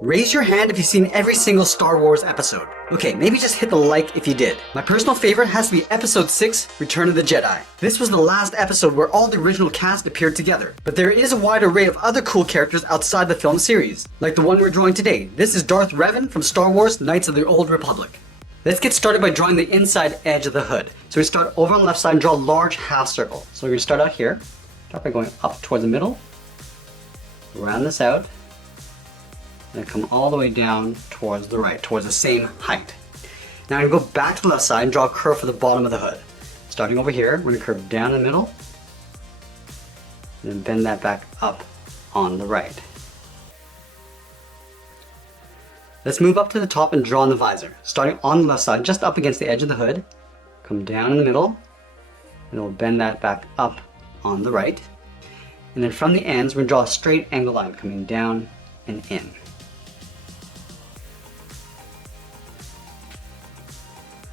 Raise your hand if you've seen every single Star Wars episode. Okay, maybe just hit the like if you did. My personal favorite has to be Episode 6, Return of the Jedi. This was the last episode where all the original cast appeared together. But there is a wide array of other cool characters outside the film series, like the one we're drawing today. This is Darth Revan from Star Wars Knights of the Old Republic. Let's get started by drawing the inside edge of the hood. So we start over on the left side and draw a large half circle. So we're going to start out here, start by going up towards the middle, round this out, and come all the way down towards the right, towards the same height. Now I'm going to go back to the left side and draw a curve for the bottom of the hood. Starting over here, we're going to curve down in the middle, and then bend that back up on the right. Let's move up to the top and draw on the visor. Starting on the left side, just up against the edge of the hood, come down in the middle, and we'll bend that back up on the right. And then from the ends, we're going to draw a straight angle line coming down and in.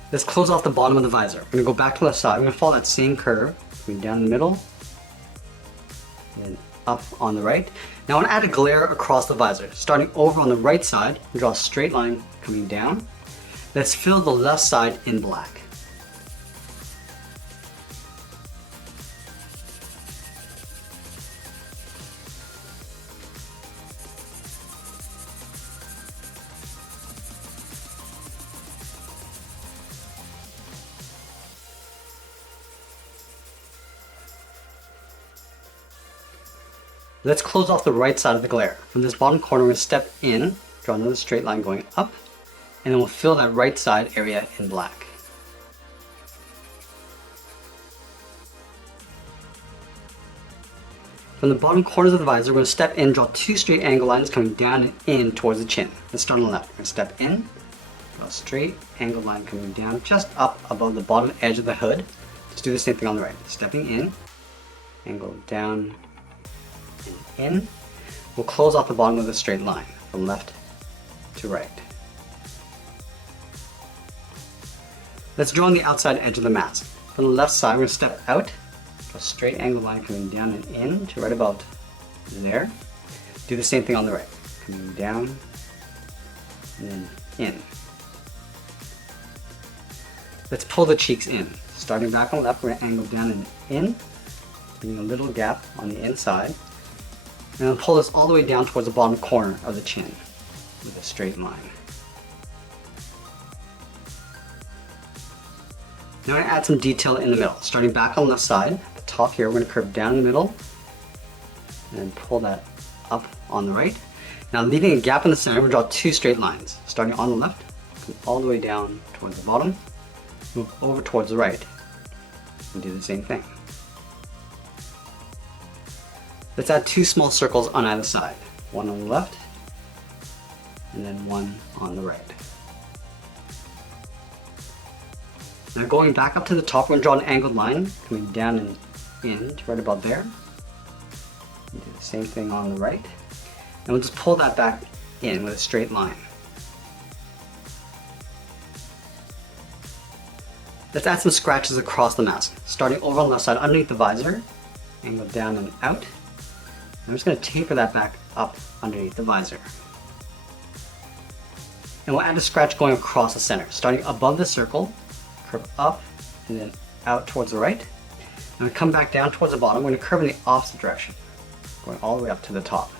Let's close off the bottom of the visor. We're going to go back to the left side. We're going to follow that same curve, going down the middle, and then up on the right. Now I want to add a glare across the visor. Starting over on the right side, we draw a straight line coming down. Let's fill the left side in black. Let's close off the right side of the glare. From this bottom corner, we're going to step in, draw another straight line going up, and then we'll fill that right side area in black. From the bottom corners of the visor, we're going to step in, draw two straight angle lines coming down and in towards the chin. Let's start on the left. We're going to step in, draw a straight angle line coming down just up above the bottom edge of the hood. Let's do the same thing on the right. Stepping in, angle down, in. We'll close off the bottom with a straight line from left to right. Let's draw on the outside edge of the mask. From the left side, we're going to step out, draw a straight angle line coming down and in to right about there. Do the same thing on the right, coming down and then in. Let's pull the cheeks in. Starting back on the left, we're going to angle down and in, leaving a little gap on the inside. And then pull this all the way down towards the bottom corner of the chin with a straight line. Now I'm going to add some detail in the middle. Starting back on the left side, at the top here, we're going to curve down in the middle and then pull that up on the right. Now leaving a gap in the center, we'll draw two straight lines. Starting on the left, come all the way down towards the bottom, move over towards the right, and do the same thing. Let's add two small circles on either side. One on the left, and then one on the right. Now going back up to the top, we're going to draw an angled line, coming down and in to right about there. And do the same thing on the right. And we'll just pull that back in with a straight line. Let's add some scratches across the mask. Starting over on the left side underneath the visor, angle down and out. I'm just going to taper that back up underneath the visor. And we'll add a scratch going across the center. Starting above the circle, curve up and then out towards the right. And we come back down towards the bottom. We're going to curve in the opposite direction, going all the way up to the top.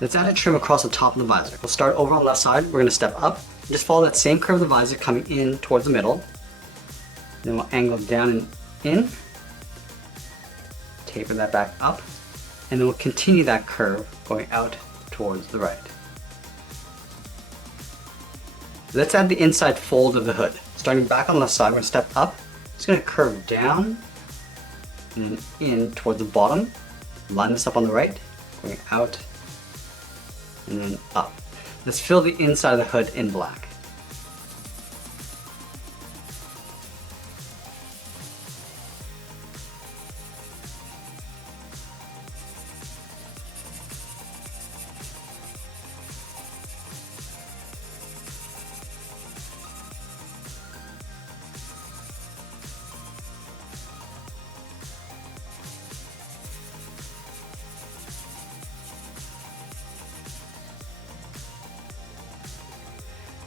Let's add a trim across the top of the visor. We'll start over on the left side. We're going to step up. Just follow that same curve of the visor coming in towards the middle. Then we'll angle down and in. Taper that back up, and then we'll continue that curve going out towards the right. Let's add the inside fold of the hood. Starting back on the left side, we're going to step up. It's going to curve down and then in towards the bottom. Line this up on the right, going out and then up. Let's fill the inside of the hood in black.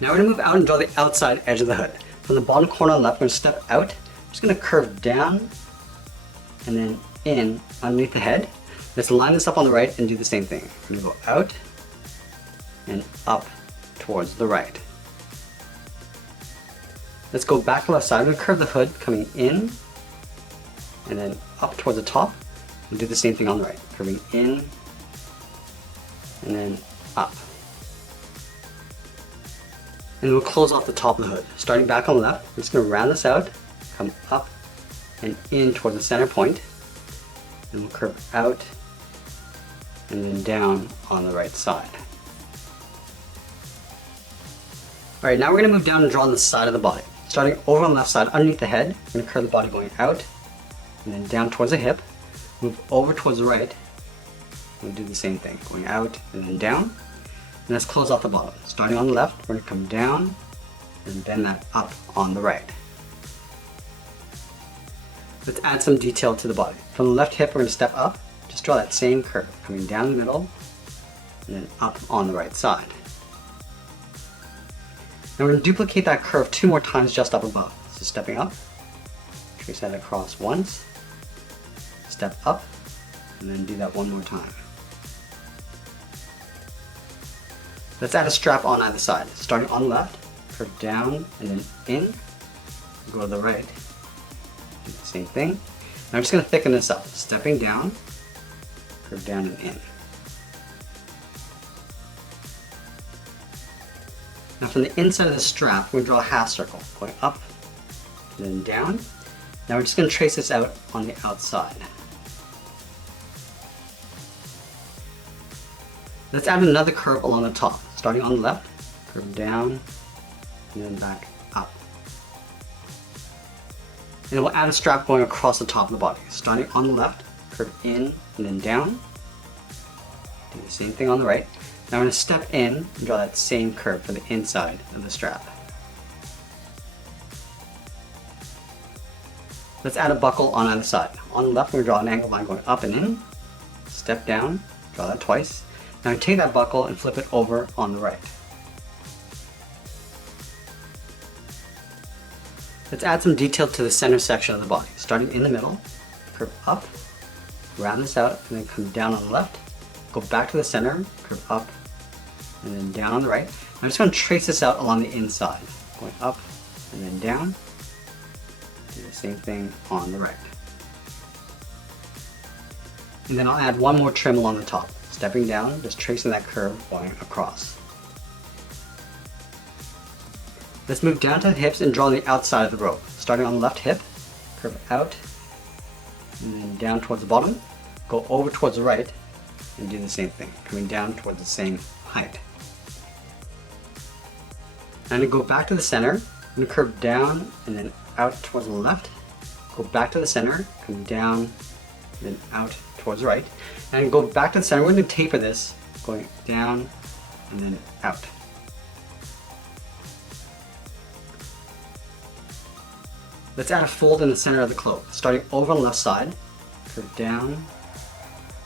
Now we're going to move out and draw the outside edge of the hood. From the bottom corner on the left, we're going to step out. I'm just going to curve down and then in underneath the head. Let's line this up on the right and do the same thing. We're going to go out and up towards the right. Let's go back to the left side. We're going to curve the hood coming in and then up towards the top. We'll do the same thing on the right. Curving in and then up. And we'll close off the top of the hood. Starting back on the left, we're just going to round this out, come up and in towards the center point, and we'll curve out and then down on the right side. Alright, now we're going to move down and draw on the side of the body. Starting over on the left side, underneath the head, we're going to curve the body going out and then down towards the hip, move over towards the right, we'll do the same thing, going out and then down. And let's close off the bottom. Starting on the left, we're going to come down and bend that up on the right. Let's add some detail to the body. From the left hip, we're going to step up. Just draw that same curve, coming down the middle and then up on the right side. Now we're going to duplicate that curve 2 more times just up above. So stepping up, trace that across once, step up, and then do that one more time. Let's add a strap on either side. Starting on the left, curve down and then in, go to the right, do the same thing. Now I'm just going to thicken this up. Stepping down, curve down and in. Now from the inside of the strap, we're going to draw a half circle, going up and then down. Now we're just going to trace this out on the outside. Let's add another curve along the top. Starting on the left, curve down and then back up. And we'll add a strap going across the top of the body. Starting on the left, curve in and then down. Do the same thing on the right. Now we're going to step in and draw that same curve for the inside of the strap. Let's add a buckle on either side. On the left, we're going to draw an angled line going up and in. Step down, draw that twice. Now take that buckle and flip it over on the right. Let's add some detail to the center section of the body. Starting in the middle, curve up, round this out, and then come down on the left. Go back to the center, curve up, and then down on the right. I'm just going to trace this out along the inside, going up and then down. Do the same thing on the right. And then I'll add one more trim along the top. Stepping down, just tracing that curve going across. Let's move down to the hips and draw on the outside of the robe. Starting on the left hip, curve out, and then down towards the bottom. Go over towards the right, and do the same thing, coming down towards the same height. I'm going to go back to the center. I'm going to curve down and then out towards the left. Go back to the center, come down, and then out towards the right. And go back to the center. We're going to taper this, going down and then out. Let's add a fold in the center of the cloak. Starting over on the left side, curve down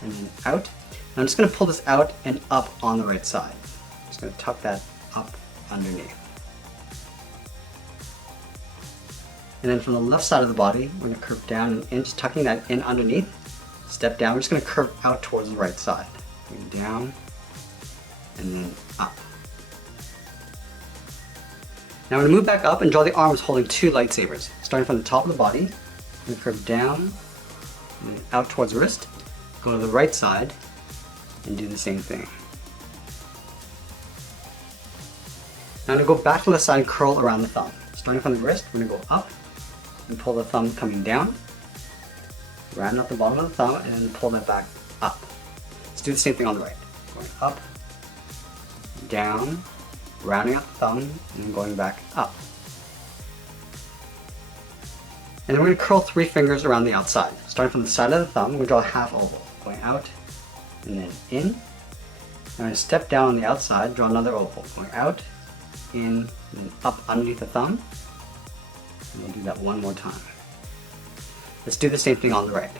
and then out. And I'm just going to pull this out and up on the right side. Just going to tuck that up underneath. And then from the left side of the body, we're going to curve down and in, just tucking that in underneath. Step down, we're just going to curve out towards the right side. Going down and then up. Now we're going to move back up and draw the arms holding 2 lightsabers. Starting from the top of the body, we're going to curve down and then out towards the wrist. Go to the right side and do the same thing. Now I'm going to go back to the side and curl around the thumb. Starting from the wrist, we're going to go up and pull the thumb coming down. Round up the bottom of the thumb and then pull that back up. Let's do the same thing on the right. Going up, down, rounding up the thumb, and then going back up. And then we're going to curl 3 fingers around the outside. Starting from the side of the thumb, we're going to draw a half oval. Going out, and then in. And I'm going to step down on the outside, draw another oval. Going out, in, and then up underneath the thumb. And we'll do that one more time. Let's do the same thing on the right.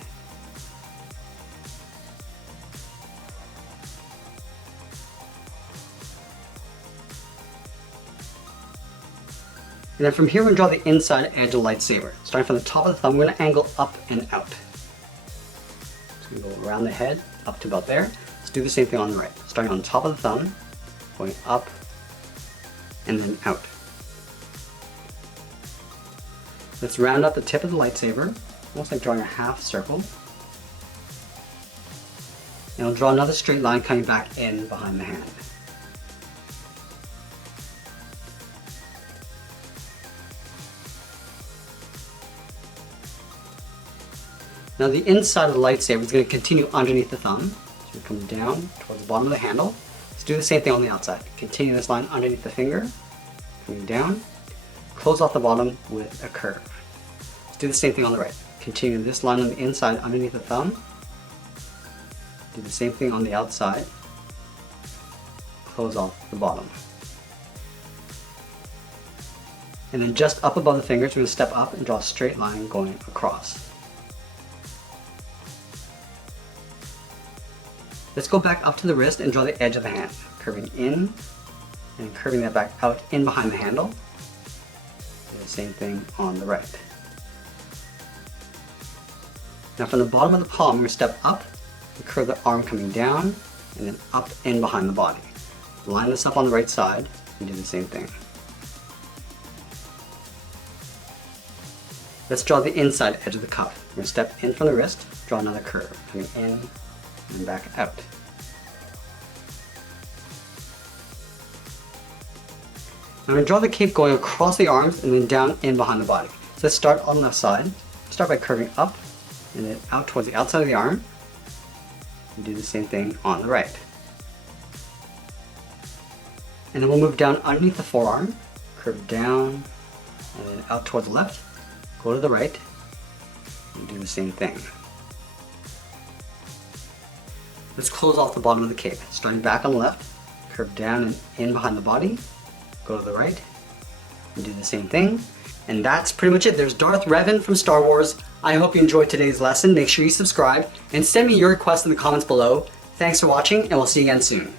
And then from here, we're going to draw the inside edge of the lightsaber. Starting from the top of the thumb, we're going to angle up and out. So we go around the head, up to about there. Let's do the same thing on the right. Starting on the top of the thumb, going up, and then out. Let's round out the tip of the lightsaber, almost like drawing a half circle. And we'll draw another straight line coming back in behind the hand. Now the inside of the lightsaber is going to continue underneath the thumb. So we come down towards the bottom of the handle. Let's do the same thing on the outside. Continue this line underneath the finger, coming down. Close off the bottom with a curve. Let's do the same thing on the right. Continue this line on the inside underneath the thumb. Do the same thing on the outside. Close off the bottom. And then just up above the fingers, we're going to step up and draw a straight line going across. Let's go back up to the wrist and draw the edge of the hand, curving in and curving that back out in behind the handle. Do the same thing on the right. Now from the bottom of the palm, we're going to step up and curve the arm coming down and then up in behind the body. Line this up on the right side and do the same thing. Let's draw the inside edge of the cuff. We're going to step in from the wrist, draw another curve, coming in and back out. I'm going to draw the cape going across the arms and then down in behind the body. So let's start on the left side. Start by curving up and then out towards the outside of the arm. And do the same thing on the right. And then we'll move down underneath the forearm, curve down and then out towards the left, go to the right, and do the same thing. Let's close off the bottom of the cape. Starting back on the left, curve down and in behind the body, go to the right, and do the same thing. And that's pretty much it. There's Darth Revan from Star Wars. I hope you enjoyed today's lesson. Make sure you subscribe and send me your requests in the comments below. Thanks for watching, and we'll see you again soon.